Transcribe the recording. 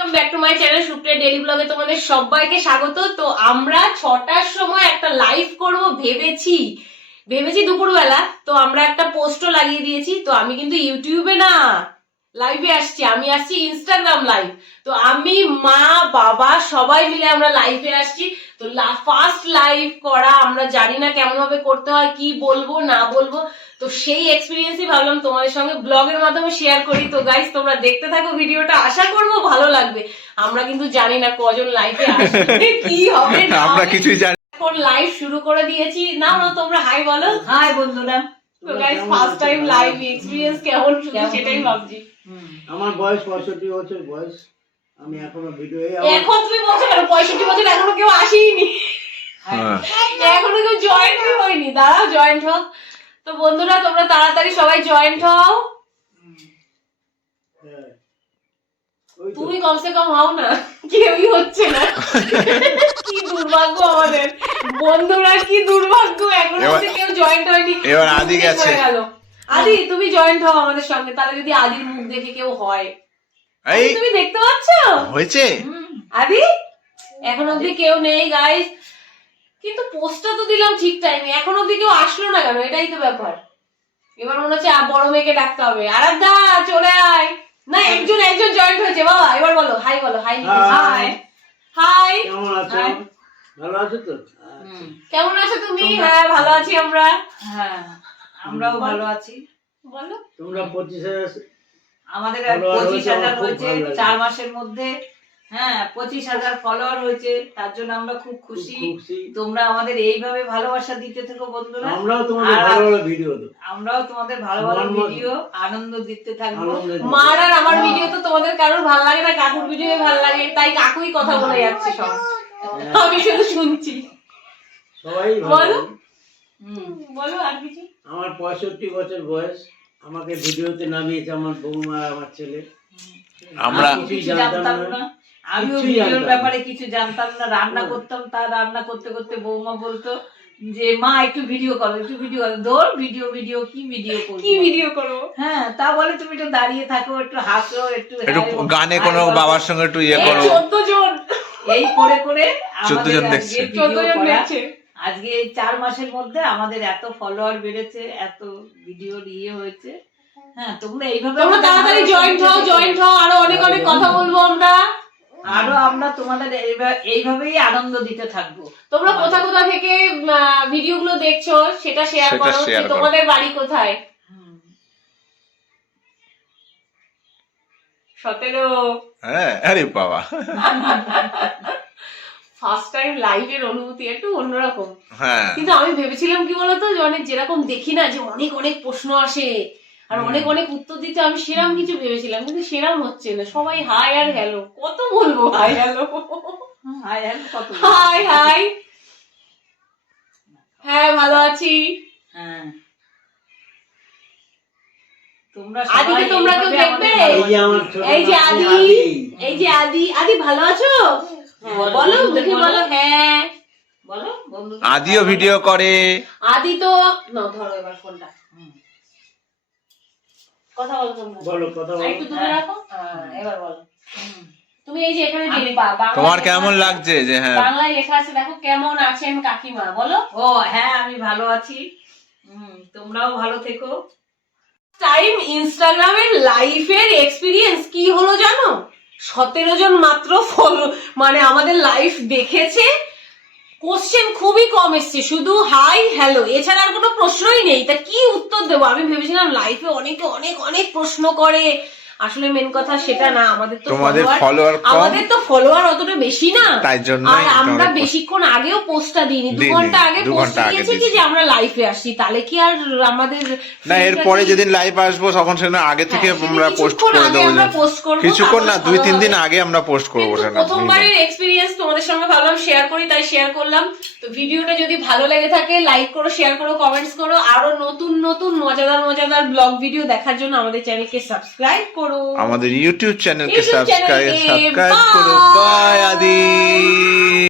Welcome back to my channel Supriya daily ব্লগে তোমাদের সবাইকে স্বাগত। তো আমরা 6টার সময় একটা লাইভ করব ভেবেছি দুপুরবেলা। তো আমরা একটা পোস্টও লাগিয়ে দিয়েছি। তো আমি কিন্তু ইউটিউবে না লাইভে আসছি, আমি আসছি ইনস্টাগ্রাম লাইভ। তো আমি মা বাবা সবাই মিলে আমরা লাইভে আসছি। তো ফার্স্ট লাইভ করা, আমরা জানি না কেমন ভাবে করতে হয়, কি বলবো না বলবো। তো সেই এক্সপিরিয়েন্সই ভাবলাম তোমাদের সঙ্গে ব্লগের মাধ্যমে শেয়ার করি। তো গাইস তোমরা দেখতে থাকো ভিডিওটা, আশা করবো ভালো লাগবে। আমরা কিন্তু জানি না কজন লাইভে আসবে, কি হবে না আমরা কিছুই জানি। এখন লাইভ শুরু করে দিয়েছি। না তোমরা হাই বলো। হাই বন্ধুরা। তো guys first time live experience কেমন শুধু সেটাই ভাবছি। আমার বয়স 65 বছর বয়স। আমি এখনো ভিডিও এখন তুমি বলছো কেন 65 বছর এখনো কেউ আসেনি, এখনো কেউ জয়েন্টই হয়নি। দাঁড়াও জয়েন্ট হোক। তো বন্ধুরা তোমরা তাড়াতাড়ি সবাই জয়েন্ট হও। তুমি কমসে কম হও না, কেউই হচ্ছে না। কি দুর্ভাগ্য আমাদের বন্ধুরা, কি দুর্ভাগ্য, এখনো কেউ জয়েন্ট হয়নি। এবার আদি গেছে। আদি তুমি জয়েন্ট হও আমাদের সঙ্গে, তাহলে যদি আদির মুখ দেখে কেউ হয়। এই তুমি দেখতে পাচ্ছ হয়েছে আদি? এখন অব্দি কেউ নেই গাইস, কিন্তু পোস্টটা তো দিলাম ঠিক টাইমে, এখন অব্দি কেউ আসলো না কেন? এটাই তো ব্যাপার। এবার মনে হচ্ছে বড় মেয়েকে ডাকতে হবে। আরাধ্যা চলে আয়। না একজন জয়েন্ট হয়েছে বাবা। এবার বলো হাই, বলো হাই। হাই হাই, কেমন আছো? ভালো আছো তো? কেমন আছো তুমি? হ্যাঁ ভালো আছি আমরা। হ্যাঁ আমরাও ভালো আছি। বলো তোমরা 25,000 আমাদের follower 25,000 খুব হয়েছে ভালো লাগে। 4 মাসের মধ্যে। হ্যাঁ 25,000 ফলোয়ার হয়েছে, তার জন্য আমরা খুব খুশি। খুশি। তোমরা আমাদের এইভাবে ভালোবাসা দিতে থেকো বন্ধুরা। আমরাও তোমাদের আর ভালো ভালো ভিডিও দেব। আমরাও তোমাদের ভালো ভালো মন মতো। ভিডিও আনন্দ দিতে থাকবো। আনন্দ দেব। মার আর আমার ভিডিও তো তোমাদের কারোর ভালো লাগে না, কাকুর ভিডিও ভালো লাগে, তাই কাকুই কথা বলে যাচ্ছে সব, আমি শুধু শুনছি। সবাই ভালো বলো। লাগে। বলো আর কিছু। আমার 65 বছর বয়স। আমাকে ভিডিওতে নামিয়েছে আমার বৌমা আর আমার ছেলে। আমরা আমি কিছুই কিছু জানতাম না। আমিও কিছুই ভিডিওর জানতাম না। ব্যাপারে কিছু জানতাম না। রান্না করতাম, তা রান্না করতে করতে বৌমা বলতো যে মা একটু ভিডিও করো, একটু ভিডিও করো। ধর ভিডিও কি ভিডিও করবো, কি ভিডিও করবো? হ্যাঁ তা বলে তুমি একটু দাঁড়িয়ে থাকো, একটু হাসো, একটু একটু গানে কোনো বাবার সঙ্গে একটু ইয়ে করো। 14 জন এই করে করে 14 জন আমাদের দেখছে। আজকে 14 জন ভিডিও করা। দেখছে। আজকে এই 4 মাসের মধ্যে আমাদের এত ফলোয়ার বেড়েছে, এত ভিডিও ইয়ে হয়েছে। হ্যাঁ তোমরা এইভাবে তোমরা আমাদের তাড়াতাড়ি ভালোবাসা জয়েন্ট হও, দিতে থেকো। জয়েন্ট হও, আরো অনেক অনেক কথা বলবো আমরা। আরো আমরা তোমাদের এইভাবেই আনন্দ দিতে থাকবো। তোমরা কোথা কোথা থেকে ভিডিও গুলো দেখছো সেটা শেয়ার সেটা করো। share করো। তোমাদের বাড়ি কোথায়? 17। হ্যাঁ আরে বাবা, ফার্স্ট টাইম লাইভের অনুভূতি একটু অন্যরকম। হ্যাঁ কিন্তু আমি ভেবেছিলাম কি বলতো, যে অনেক যেরকম দেখি না যে অনেক অনেক প্রশ্ন আসে আর অনেক অনেক উত্তর দিতে, আমি সেরাম কিছু ভেবেছিলাম, কিন্তু সেরাম হচ্ছে না। সবাই হাই আর হ্যালো, কত বলবো হাই হ্যালো। হাই হাই কত হাই হাই, হ্যাঁ ভালো আছি। হ্যাঁ তোমরা আদিকে সবাই তোমরা কেউ এইভাবে দেখবে? আমাদের এই যে আমার ছোট এই যে নাতি আদি, আদি। এই যে আদি। আদি ভালো আছো? হ্যাঁ, বলো মুখে বলো হ্যাঁ। বলো বন্ধু। আদিও ভিডিও করে। আদি তো না, ধরো এবার ফোনটা, কথা বলো তোমরা। বলো কথা আর বলো। একটু দূরে রাখো। এবার বলো। তুমি এই যে এখানে যে বাংলায় তোমার লেখা কেমন আছে- লাগছে যে হ্যাঁ বাংলায় লেখা আছে দেখো, কেমন আছেন কাকিমা, বলো। ও হ্যাঁ আমি ভালো আছি। তোমরাও ভালো থেকো। টাইম ইনস্টাগ্রামের লাইভের এক্সপিরিয়েন্স কি হলো জানো? 17 জন মাত্র ফলো, মানে আমাদের লাইভ দেখেছে। কোশ্চেন খুবই কম এসছে, শুধু হাই হ্যালো, এছাড়া আর কোনো প্রশ্নই নেই। তা কি উত্তর দেবো? আমি ভেবেছিলাম লাইভে অনেকে অনেক অনেক প্রশ্ন করে, আসলে মেন কথা সেটা না। আমাদের তো তোমাদের follower- ফলোয়ার কম, আমাদের তো ফলোয়ার অতটা বেশি না, তাই জন্য আর আমরা বেশিক্ষণ আগেও পোস্টটা দিইনি। 2 ঘন্টা আগে 2 পোস্ট ঘন্টা আগে দিয়েছি কি দিয়েছি। যে আমরা লাইভে আসছি, তাহলে কি আর আমাদের না এরপরে যেদিন লাইভ আসবো তখন সেদিন আগে থেকে হ্যাঁ, আমরা সেদিন পোস্ট কিছুক্ষণ করে আগে দেবো। আমরা post করবো, কিছুক্ষণ না, তারপর 2-3 দিন ভালোভাবে। আগে আমরা পোস্ট করবো কিন্তু সেটা। প্রথমবারের এক্সপিরিয়েন্স তোমাদের সঙ্গে ভাবলাম শেয়ার করি, তাই শেয়ার করলাম। তো ভিডিওটা যদি ভালো লেগে থাকে লাইক করো, শেয়ার করো, কমেন্টস করো। আরো নতুন নতুন মজাদার মজাদার ব্লগ ভিডিও দেখার জন্য আমাদের চ্যানেলকে সাবস্ক্রাইব করো। আমাদের ইউটিউব চ্যানেলকে YouTube সাবস্ক্রাইব চ্যানেলকে করো। Bye bye। আদি।